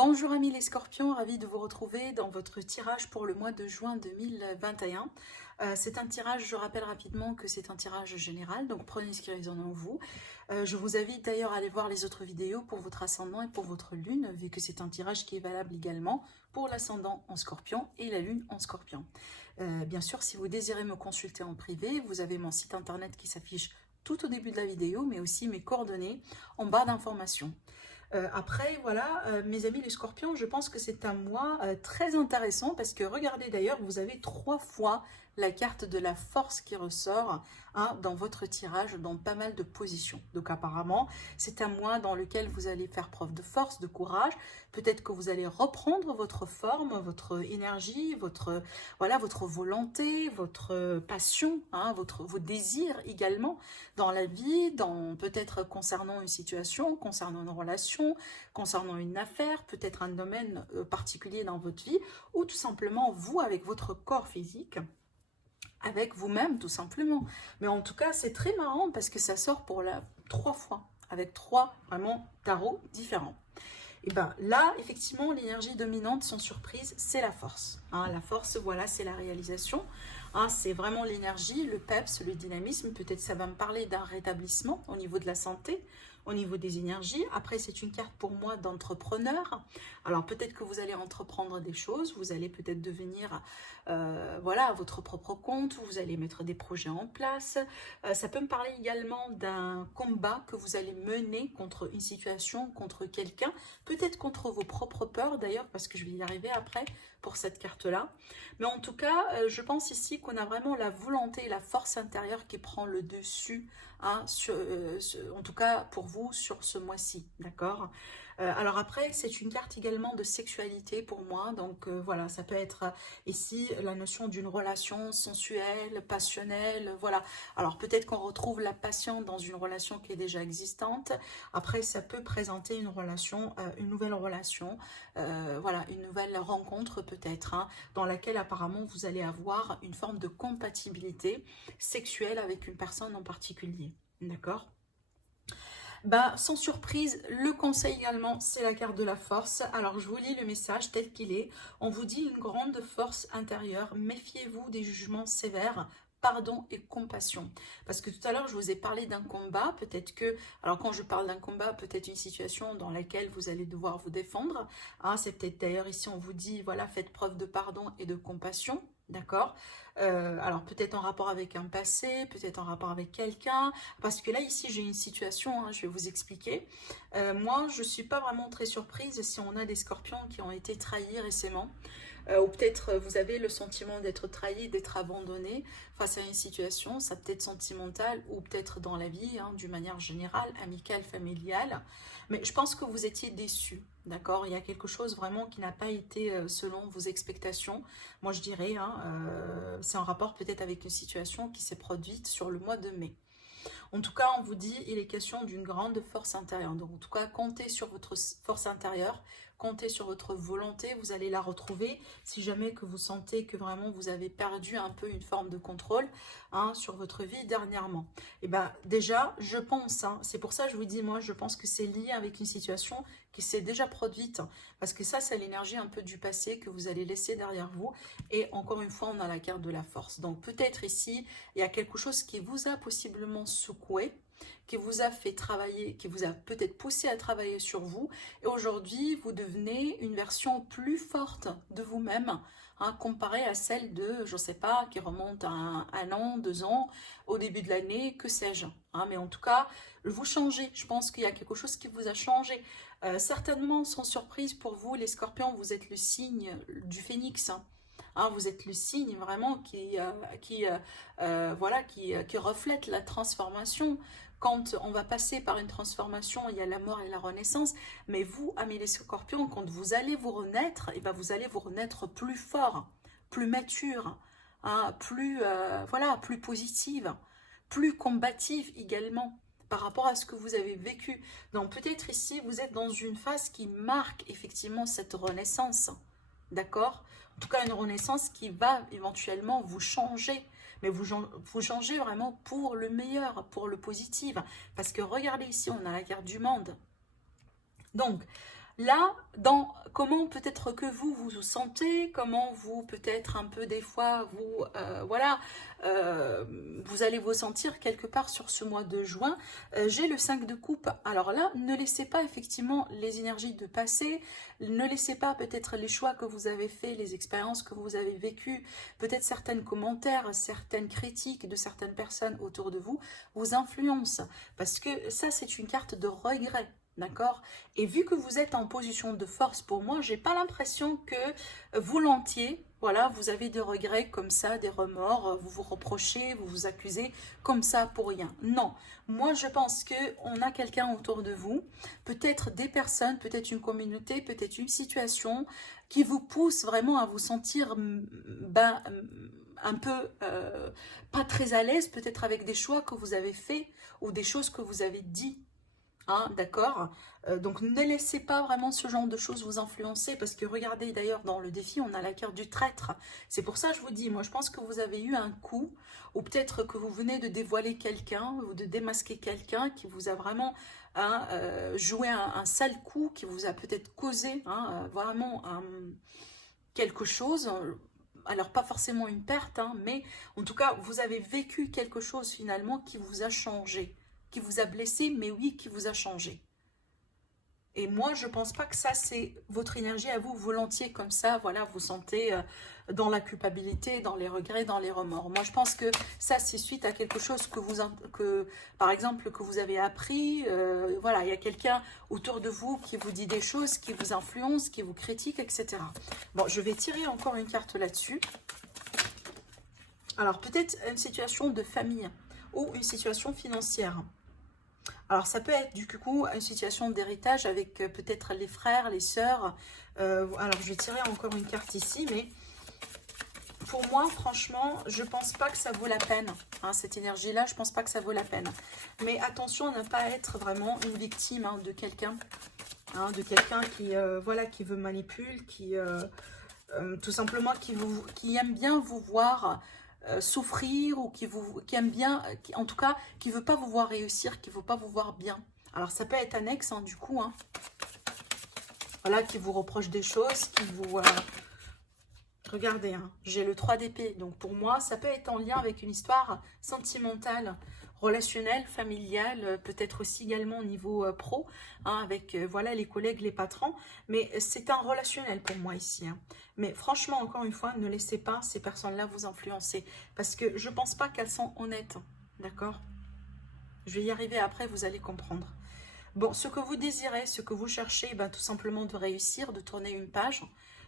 Bonjour amis les scorpions, ravi de vous retrouver dans votre tirage pour le mois de juin 2021. C'est un tirage, je rappelle rapidement que c'est un tirage général, donc prenez ce qui résonne en vous. Je vous invite d'ailleurs à aller voir les autres vidéos pour votre ascendant et pour votre lune, vu que c'est un tirage qui est valable également pour l'ascendant en scorpion et la lune en scorpion. Bien sûr, si vous désirez me consulter en privé, vous avez mon site internet qui s'affiche tout au début de la vidéo, mais aussi mes coordonnées en barre d'informations. Après, voilà, mes amis les scorpions, je pense que c'est un mois très intéressant parce que regardez d'ailleurs, vous avez 3 fois la carte de la force qui ressort dans votre tirage, dans pas mal de positions. Donc apparemment, c'est un mois dans lequel vous allez faire preuve de force, de courage. Peut-être que vous allez reprendre votre forme, votre énergie, votre volonté, votre passion, vos désirs également dans la vie, peut-être concernant une situation, concernant une relation, concernant une affaire, peut-être un domaine particulier dans votre vie, ou tout simplement vous avec votre corps physique, avec vous-même tout simplement. Mais en tout cas, c'est très marrant parce que ça sort pour 3 fois, avec 3 vraiment tarots différents. Et bien là, effectivement, l'énergie dominante, sans surprise, c'est la force. La force, voilà, c'est la réalisation. C'est vraiment l'énergie, le peps, le dynamisme. Peut-être ça va me parler d'un rétablissement au niveau de la santé, au niveau des énergies. Après, c'est une carte pour moi d'entrepreneur. Alors peut-être que vous allez entreprendre des choses, vous allez peut-être devenir à votre propre compte, vous allez mettre des projets en place. Ça peut me parler également d'un combat que vous allez mener contre une situation, contre quelqu'un, peut-être contre vos propres peurs d'ailleurs, parce que je vais y arriver après pour cette carte-là. Mais en tout cas, je pense ici qu'on a vraiment la volonté et la force intérieure qui prend le dessus, en tout cas pour vous, sur ce mois-ci, d'accord ? Alors après, c'est une carte également de sexualité pour moi, donc voilà, ça peut être ici la notion d'une relation sensuelle, passionnelle, voilà. Alors peut-être qu'on retrouve la passion dans une relation qui est déjà existante. Après, ça peut présenter une relation, une nouvelle relation, une nouvelle rencontre peut-être, dans laquelle apparemment vous allez avoir une forme de compatibilité sexuelle avec une personne en particulier, d'accord ? Sans surprise, le conseil également, c'est la carte de la force. Alors, je vous lis le message tel qu'il est. On vous dit une grande force intérieure. Méfiez-vous des jugements sévères. Pardon et compassion. Parce que tout à l'heure, je vous ai parlé d'un combat. Peut-être que, alors quand je parle d'un combat, peut-être une situation dans laquelle vous allez devoir vous défendre. C'est peut-être d'ailleurs ici, on vous dit, voilà, faites preuve de pardon et de compassion. D'accord, alors peut-être en rapport avec un passé, peut-être en rapport avec quelqu'un, parce que là ici j'ai une situation, je vais vous expliquer. Moi je ne suis pas vraiment très surprise si on a des scorpions qui ont été trahis récemment, ou peut-être vous avez le sentiment d'être trahi, d'être abandonné face à une situation, ça peut être sentimental ou peut-être dans la vie, d'une manière générale, amicale, familiale, mais je pense que vous étiez déçus. D'accord, il y a quelque chose vraiment qui n'a pas été selon vos expectations. Moi, je dirais, c'est en rapport peut-être avec une situation qui s'est produite sur le mois de mai. En tout cas, on vous dit, il est question d'une grande force intérieure. Donc, en tout cas, comptez sur votre force intérieure, comptez sur votre volonté, vous allez la retrouver. Si jamais que vous sentez que vraiment vous avez perdu un peu une forme de contrôle sur votre vie dernièrement. Et bien, déjà, je pense, c'est pour ça que je vous dis, moi, je pense que c'est lié avec une situation qui s'est déjà produite. Parce que ça, c'est l'énergie un peu du passé que vous allez laisser derrière vous. Et encore une fois, on a la carte de la force. Donc, peut-être ici, il y a quelque chose qui vous a possiblement secoué, qui vous a fait travailler, qui vous a peut-être poussé à travailler sur vous. Et aujourd'hui, vous devenez une version plus forte de vous-même, comparée à celle de, je ne sais pas, qui remonte à un an, 2 ans, au début de l'année, que sais-je. Mais en tout cas, vous changez. Je pense qu'il y a quelque chose qui vous a changé. Certainement, sans surprise pour vous, les scorpions, vous êtes le signe du phénix. Vous êtes le signe vraiment qui reflète la transformation. Quand on va passer par une transformation, il y a la mort et la renaissance. Mais vous, amis les scorpions, quand vous allez vous renaître, vous allez vous renaître plus fort, plus mature, plus positive, plus combative également par rapport à ce que vous avez vécu. Donc peut-être ici, vous êtes dans une phase qui marque effectivement cette renaissance. D'accord ? En tout cas, une renaissance qui va éventuellement vous changer. Mais vous changez vraiment pour le meilleur, pour le positif. Parce que regardez ici, on a la carte du monde. Donc, là, dans comment peut-être que vous vous sentez, comment vous peut-être un peu des fois vous voilà, vous allez vous sentir quelque part sur ce mois de juin. J'ai le 5 de coupe. Alors là, ne laissez pas effectivement les énergies de passer, ne laissez pas peut-être les choix que vous avez faits, les expériences que vous avez vécues, peut-être certains commentaires, certaines critiques de certaines personnes autour de vous vous influencent. Parce que ça, c'est une carte de regret. D'accord? Et vu que vous êtes en position de force, pour moi, j'ai pas l'impression que volontiers, voilà, vous avez des regrets comme ça, des remords, vous vous reprochez, vous vous accusez comme ça pour rien. Non, moi je pense que on a quelqu'un autour de vous, peut-être des personnes, peut-être une communauté, peut-être une situation qui vous pousse vraiment à vous sentir ben, un peu pas très à l'aise, peut-être avec des choix que vous avez faits ou des choses que vous avez dit. Hein, d'accord. Donc ne laissez pas vraiment ce genre de choses vous influencer, parce que regardez d'ailleurs dans le défi on a la carte du traître. C'est pour ça que je vous dis, moi je pense que vous avez eu un coup, ou peut-être que vous venez de dévoiler quelqu'un ou de démasquer quelqu'un qui vous a vraiment hein, joué un sale coup, qui vous a peut-être causé hein, vraiment quelque chose. Alors pas forcément une perte, hein, mais en tout cas vous avez vécu quelque chose finalement qui vous a changé, qui vous a blessé, mais oui, qui vous a changé. Et moi, je pense pas que ça, c'est votre énergie à vous, volontiers, comme ça, voilà, vous sentez dans la culpabilité, dans les regrets, dans les remords. Moi, je pense que ça, c'est suite à quelque chose par exemple, que vous avez appris. Voilà, il y a quelqu'un autour de vous qui vous dit des choses, qui vous influence, qui vous critique, etc. Bon, je vais tirer encore une carte là-dessus. Alors, peut-être une situation de famille ou une situation financière. Alors, ça peut être du coup une situation d'héritage avec peut-être les frères, les sœurs. Alors, je vais tirer encore une carte ici, mais pour moi, franchement, je pense pas que ça vaut la peine. Hein, cette énergie-là, je pense pas que ça vaut la peine. Mais attention à ne pas être vraiment une victime hein, de quelqu'un. Hein, de quelqu'un qui, voilà, qui veut manipuler, qui, tout simplement, qui aime bien vous voir souffrir ou qui aime bien, en tout cas, qui ne veut pas vous voir réussir, qui ne veut pas vous voir bien. Alors, ça peut être annexe, hein, du coup. Hein. Voilà, qui vous reproche des choses, qui vous... regardez, hein, j'ai le 3 d'épée. Donc, pour moi, ça peut être en lien avec une histoire sentimentale, relationnelle, familiale, peut-être aussi également au niveau pro, hein, avec voilà les collègues, les patrons. Mais c'est un relationnel pour moi ici. Hein. Mais franchement, encore une fois, ne laissez pas ces personnes-là vous influencer. Parce que je ne pense pas qu'elles sont honnêtes. D'accord? Je vais y arriver après, vous allez comprendre. Bon, ce que vous désirez, ce que vous cherchez, ben, tout simplement de réussir, de tourner une page,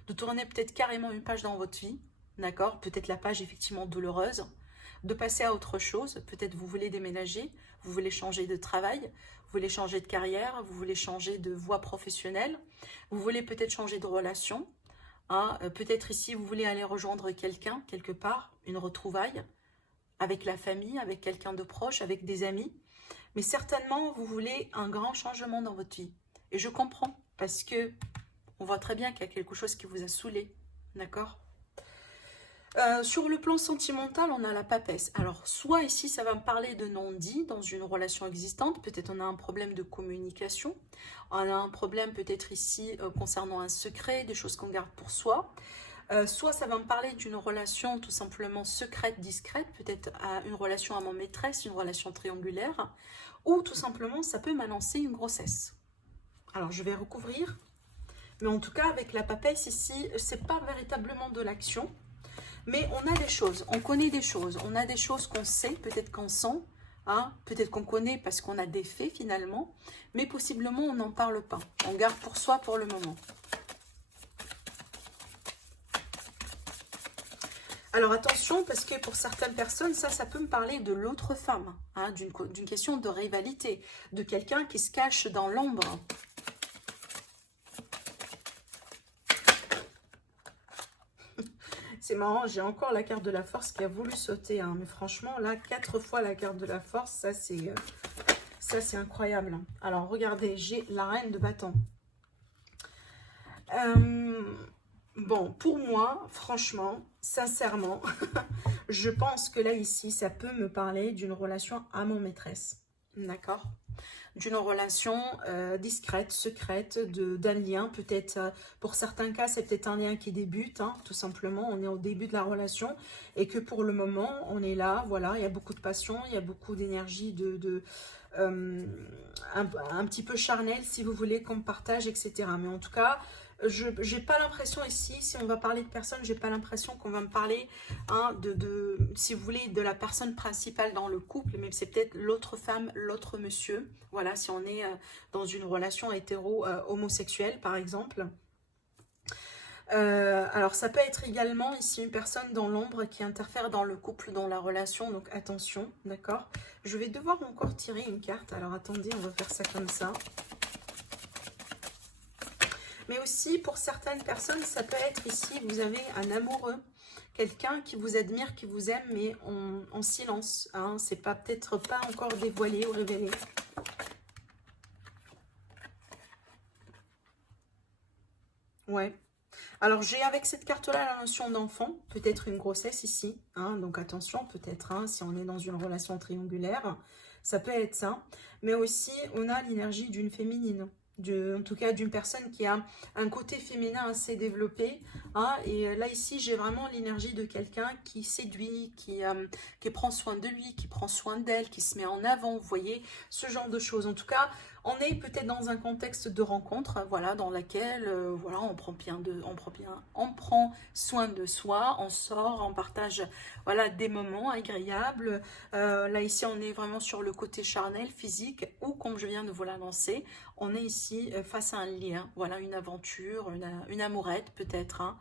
de tourner peut-être carrément une page dans votre vie, d'accord? Peut-être la page effectivement douloureuse, de passer à autre chose, peut-être vous voulez déménager, vous voulez changer de travail, vous voulez changer de carrière, vous voulez changer de voie professionnelle, vous voulez peut-être changer de relation, hein? Peut-être ici vous voulez aller rejoindre quelqu'un, quelque part, une retrouvaille, avec la famille, avec quelqu'un de proche, avec des amis. Mais certainement, vous voulez un grand changement dans votre vie. Et je comprends, parce que on voit très bien qu'il y a quelque chose qui vous a saoulé. D'accord? Sur le plan sentimental, on a la papesse. Alors, soit ici, ça va me parler de non-dit dans une relation existante. Peut-être on a un problème de communication. On a un problème peut-être ici concernant un secret, des choses qu'on garde pour soi. Soit ça va me parler d'une relation tout simplement secrète, discrète, peut-être une relation à mon maîtresse, une relation triangulaire, ou tout simplement ça peut m'annoncer une grossesse. Alors je vais recouvrir, mais en tout cas avec la papesse ici, c'est pas véritablement de l'action, mais on a des choses, on connaît des choses, on a des choses qu'on sait, peut-être qu'on sent, hein, peut-être qu'on connaît parce qu'on a des faits finalement, mais possiblement on n'en parle pas, on garde pour soi pour le moment. Alors attention, parce que pour certaines personnes, ça peut me parler de l'autre femme, hein, d'une question de rivalité, de quelqu'un qui se cache dans l'ombre. C'est marrant, j'ai encore la carte de la force qui a voulu sauter, hein, mais franchement, là, 4 fois la carte de la force, ça c'est incroyable. Alors regardez, j'ai la reine de bâton. Bon, pour moi, franchement, sincèrement, je pense que là, ici, ça peut me parler d'une relation amant-maîtresse. d'accord? D'une relation discrète, secrète, d'un lien, peut-être, pour certains cas, c'est peut-être un lien qui débute, hein, tout simplement, on est au début de la relation, et que pour le moment, on est là, voilà, il y a beaucoup de passion, il y a beaucoup d'énergie, euh, un petit peu charnel, si vous voulez, qu'on partage, etc. Mais en tout cas, je n'ai pas l'impression ici, si on va parler de personne, j'ai pas l'impression qu'on va me parler, hein, si vous voulez, de la personne principale dans le couple, mais c'est peut-être l'autre femme, l'autre monsieur. Voilà, si on est dans une relation hétéro-homosexuelle, par exemple. Alors, ça peut être également ici une personne dans l'ombre qui interfère dans le couple, dans la relation, donc attention, d'accord? Je vais devoir encore tirer une carte, alors attendez, on va faire ça comme ça. Mais aussi, pour certaines personnes, ça peut être ici, vous avez un amoureux, quelqu'un qui vous admire, qui vous aime, mais en silence. Hein, c'est pas peut-être pas encore dévoilé ou révélé. Ouais. Alors, j'ai avec cette carte-là la notion d'enfant, peut-être une grossesse ici. Hein, donc, attention, peut-être, hein, si on est dans une relation triangulaire, ça peut être ça. Mais aussi, on a l'énergie d'une féminine. En tout cas d'une personne qui a un côté féminin assez développé, hein, et là ici j'ai vraiment l'énergie de quelqu'un qui séduit, qui prend soin de lui, qui prend soin d'elle, qui se met en avant, vous voyez, ce genre de choses. En tout cas, on est peut-être dans un contexte de rencontre, voilà, dans laquelle voilà, on prend soin de soi, on sort, on partage, voilà, des moments agréables. Là ici on est vraiment sur le côté charnel, physique, ou comme je viens de vous l'annoncer, on est ici face à un lien, voilà, une aventure, une amourette peut-être, hein,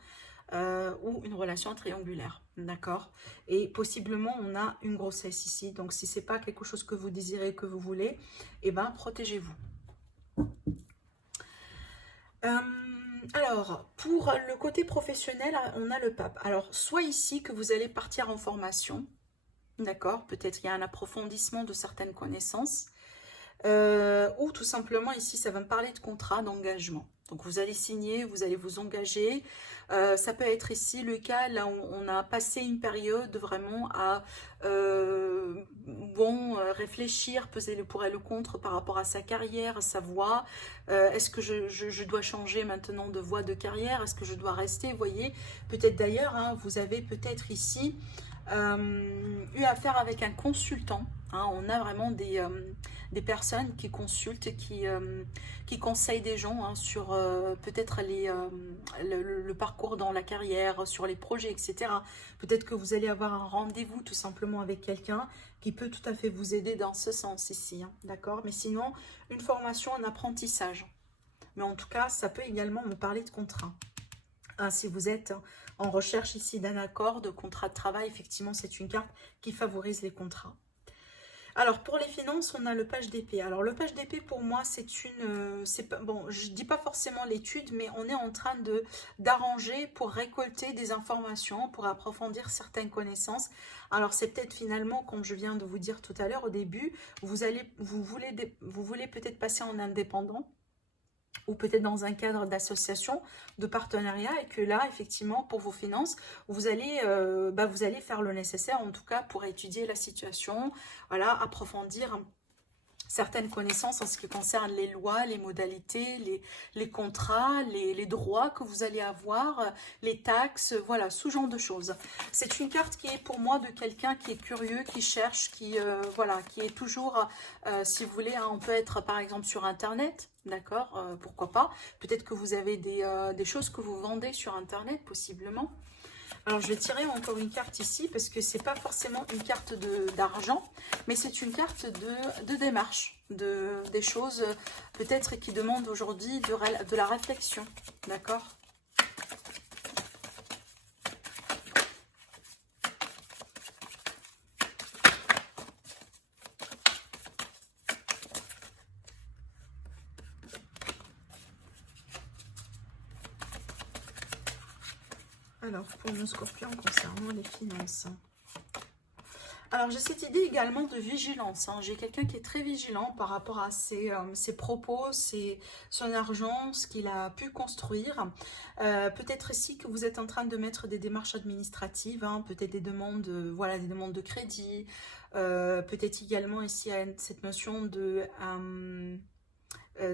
ou une relation triangulaire, d'accord? Et possiblement, on a une grossesse ici, donc si c'est pas quelque chose que vous désirez, que vous voulez, eh ben, protégez-vous. Alors, pour le côté professionnel, on a le pape. Alors, soit ici que vous allez partir en formation, d'accord? Peut-être il y a un approfondissement de certaines connaissances, ou tout simplement ici ça va me parler de contrat d'engagement. Donc vous allez signer, vous allez vous engager. Ça peut être ici le cas là où on a passé une période vraiment à réfléchir, peser le pour et le contre par rapport à sa carrière, à sa voie. Est-ce que je dois changer maintenant de voie de carrière? Est-ce que je dois rester? Vous voyez, peut-être d'ailleurs, hein, vous avez peut-être ici eu affaire avec un consultant. Hein, on a vraiment des personnes qui consultent, qui conseillent des gens, hein, sur peut-être le parcours dans la carrière, sur les projets, etc. Peut-être que vous allez avoir un rendez-vous tout simplement avec quelqu'un qui peut tout à fait vous aider dans ce sens ici. Hein, d'accord? Mais sinon, une formation, un apprentissage. Mais en tout cas, ça peut également me parler de contrat. Hein, si vous êtes en recherche ici d'un accord, de contrat de travail, effectivement, c'est une carte qui favorise les contrats. Alors, pour les finances, on a le page d'épée. Alors, le page d'épée, pour moi, bon, je ne dis pas forcément l'étude, mais on est en train d'arranger pour récolter des informations, pour approfondir certaines connaissances. Alors, c'est peut-être finalement, comme je viens de vous dire tout à l'heure au début, vous voulez peut-être passer en indépendant, ou peut-être dans un cadre d'association, de partenariat, et que là, effectivement, pour vos finances, vous allez faire le nécessaire, en tout cas, pour étudier la situation, voilà, approfondir certaines connaissances en ce qui concerne les lois, les modalités, les contrats, les droits que vous allez avoir, les taxes, voilà, ce genre de choses. C'est une carte qui est pour moi de quelqu'un qui est curieux, qui cherche, voilà, qui est toujours, si vous voulez, hein, on peut être par exemple sur Internet, d'accord, pourquoi pas. Peut-être que vous avez des choses que vous vendez sur Internet, possiblement. Alors, je vais tirer encore une carte ici parce que c'est pas forcément une carte d'argent, mais c'est une carte de démarche, des choses peut-être qui demandent aujourd'hui de la réflexion, d'accord? Alors, pour nos scorpions concernant les finances. Alors, j'ai cette idée également de vigilance, hein. J'ai quelqu'un qui est très vigilant par rapport à ses propos, son argent, ce qu'il a pu construire. Peut-être ici que vous êtes en train de mettre des démarches administratives, hein, peut-être des demandes, voilà, des demandes de crédit. Peut-être également ici cette notion de...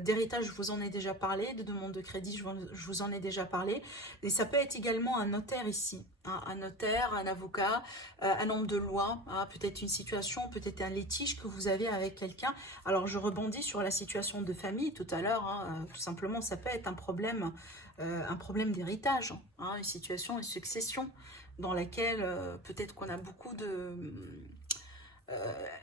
d'héritage, je vous en ai déjà parlé, de demande de crédit, je vous en ai déjà parlé. Et ça peut être également un notaire ici, hein, un notaire, un avocat, un homme de loi, hein, peut-être une situation, peut-être un litige que vous avez avec quelqu'un. Alors je rebondis sur la situation de famille tout à l'heure, hein, tout simplement ça peut être un problème d'héritage, hein, une situation, une succession dans laquelle peut-être qu'on a beaucoup de...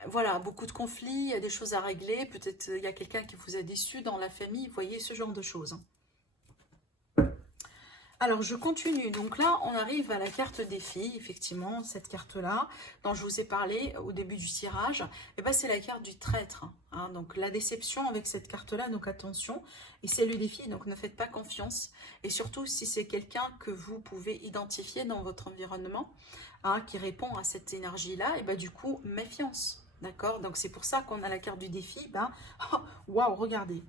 voilà, beaucoup de conflits, il y a des choses à régler, peut-être il y a quelqu'un qui vous a déçu dans la famille, vous voyez ce genre de choses. Alors, je continue. Donc là, on arrive à la carte des filles, effectivement, cette carte-là, dont je vous ai parlé au début du tirage. Et ben, c'est la carte du traître, hein. Donc, la déception avec cette carte-là, donc attention. Et c'est le défi, donc ne faites pas confiance. Et surtout, si c'est quelqu'un que vous pouvez identifier dans votre environnement, hein, qui répond à cette énergie-là, et ben du coup, méfiance. D'accord? Donc, c'est pour ça qu'on a la carte du défi. Ben, waouh, regardez.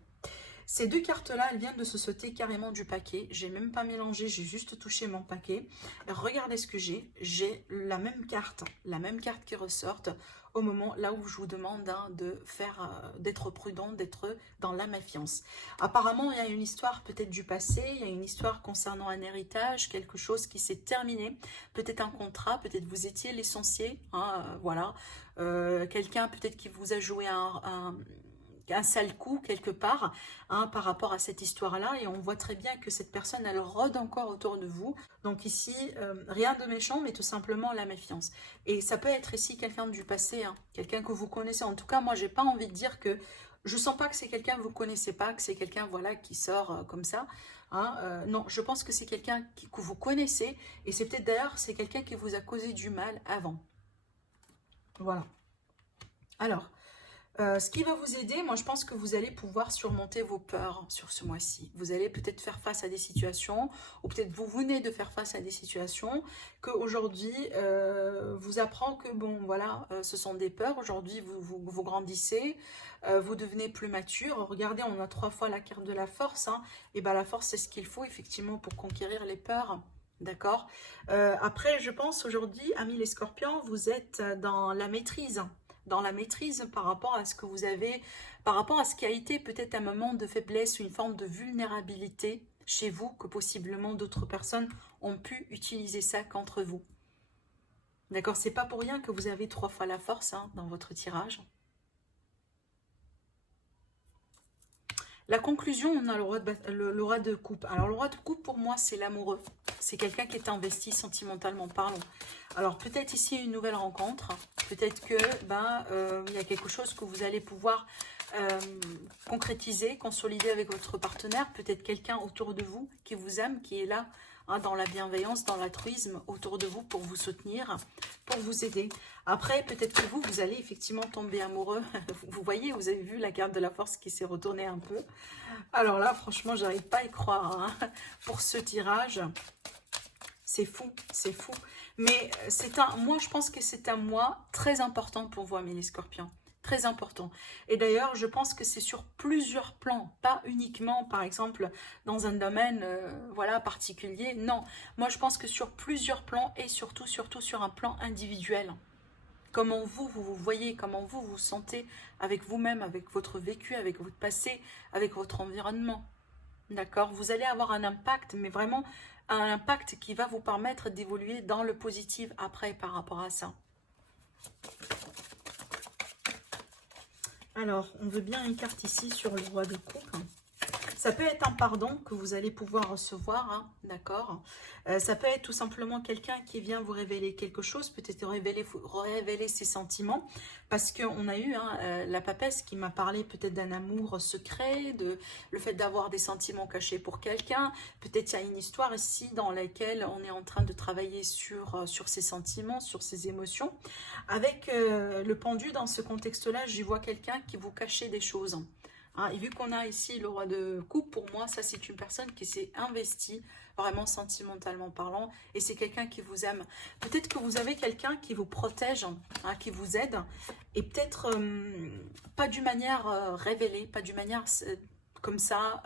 Ces deux cartes-là, elles viennent de se sauter carrément du paquet. J'ai même pas mélangé, j'ai juste touché mon paquet. Regardez ce que j'ai. J'ai la même carte qui ressorte au moment là où je vous demande, hein, d'être prudent, d'être dans la méfiance. Apparemment, il y a une histoire peut-être du passé, il y a une histoire concernant un héritage, quelque chose qui s'est terminé, peut-être un contrat, peut-être vous étiez licencié, hein, voilà. Quelqu'un peut-être qui vous a joué un sale coup quelque part, hein, par rapport à cette histoire-là, et on voit très bien que cette personne, elle rôde encore autour de vous. Donc ici, rien de méchant, mais tout simplement la méfiance. Et ça peut être ici quelqu'un du passé, hein, quelqu'un que vous connaissez. En tout cas, moi, j'ai pas envie de dire que... Je sens pas que c'est quelqu'un que vous connaissez pas, que c'est quelqu'un, voilà, qui sort comme ça. Hein, non, je pense que c'est quelqu'un que vous connaissez, et c'est peut-être d'ailleurs, c'est quelqu'un qui vous a causé du mal avant. Voilà. Alors... ce qui va vous aider, moi je pense que vous allez pouvoir surmonter vos peurs sur ce mois-ci. Vous allez peut-être faire face à des situations, ou peut-être vous venez de faire face à des situations, qu'aujourd'hui vous apprend que bon voilà, ce sont des peurs. Aujourd'hui vous grandissez, vous devenez plus mature. Regardez, on a 3 fois la carte de la force, hein. Et bien la force c'est ce qu'il faut effectivement pour conquérir les peurs. D'accord. Après je pense aujourd'hui, amis les scorpions, vous êtes dans la maîtrise. Dans la maîtrise par rapport à ce que vous avez, par rapport à ce qui a été peut-être un moment de faiblesse ou une forme de vulnérabilité chez vous, que possiblement d'autres personnes ont pu utiliser ça contre vous. D'accord, c'est pas pour rien que vous avez 3 fois la force, hein, dans votre tirage. La conclusion, on a le roi de coupe. Alors le roi de coupe pour moi c'est l'amoureux. C'est quelqu'un qui est investi sentimentalement parlant. Alors peut-être ici une nouvelle rencontre. Peut-être que il y a quelque chose que vous allez pouvoir concrétiser, consolider avec votre partenaire. Peut-être quelqu'un autour de vous qui vous aime, qui est là, hein, dans la bienveillance, dans l'altruisme autour de vous pour vous soutenir, pour vous aider. Après, peut-être que vous allez effectivement tomber amoureux. Vous voyez, vous avez vu la carte de la force qui s'est retournée un peu. Alors là, franchement, j'arrive pas à y croire, hein, pour ce tirage. C'est fou, c'est fou. Mais moi, je pense que c'est un mois très important pour vous, amis les scorpions. Très important. Et d'ailleurs, je pense que c'est sur plusieurs plans, pas uniquement, par exemple, dans un domaine voilà, particulier. Non, moi, je pense que sur plusieurs plans et surtout sur un plan individuel. Comment vous vous voyez, comment vous vous sentez avec vous-même, avec votre vécu, avec votre passé, avec votre environnement. D'accord? Vous allez avoir un impact, mais vraiment un impact qui va vous permettre d'évoluer dans le positif après par rapport à ça. Alors, on veut bien une carte ici sur le roi de coupe. Ça peut être un pardon que vous allez pouvoir recevoir, hein, d'accord. Ça peut être tout simplement quelqu'un qui vient vous révéler quelque chose, peut-être révéler ses sentiments, parce qu'on a eu, hein, la papesse qui m'a parlé peut-être d'un amour secret, de le fait d'avoir des sentiments cachés pour quelqu'un. Peut-être il y a une histoire ici dans laquelle on est en train de travailler sur ses sentiments, sur ses émotions. Avec le pendu, dans ce contexte-là, j'y vois quelqu'un qui vous cachait des choses. Hein. Et vu qu'on a ici le roi de coupe, pour moi, ça c'est une personne qui s'est investie, vraiment sentimentalement parlant, et c'est quelqu'un qui vous aime. Peut-être que vous avez quelqu'un qui vous protège, hein, qui vous aide, et peut-être pas d'une manière révélée, pas d'une manière comme ça,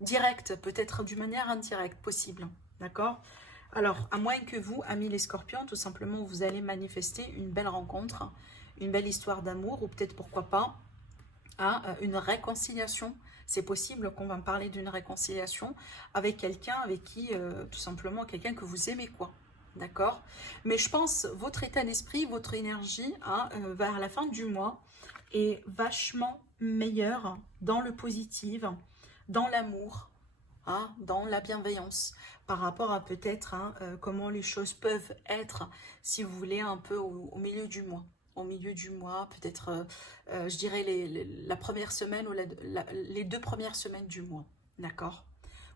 directe, peut-être d'une manière indirecte, possible, d'accord? Alors, à moins que vous, amis les scorpions, tout simplement, vous allez manifester une belle rencontre, une belle histoire d'amour, ou peut-être, pourquoi pas, une réconciliation. C'est possible qu'on va parler d'une réconciliation avec quelqu'un avec qui, tout simplement, quelqu'un que vous aimez, quoi. D'accord? Mais je pense, votre état d'esprit, votre énergie, hein, vers la fin du mois, est vachement meilleure dans le positif, dans l'amour, hein, dans la bienveillance, par rapport à peut-être hein, comment les choses peuvent être, si vous voulez, un peu au milieu du mois. Au milieu du mois, peut-être, je dirais, la première semaine ou les 2 premières semaines du mois. D'accord?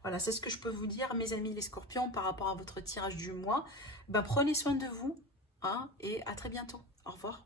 Voilà, c'est ce que je peux vous dire, mes amis les scorpions, par rapport à votre tirage du mois. Ben, prenez soin de vous hein, et à très bientôt. Au revoir.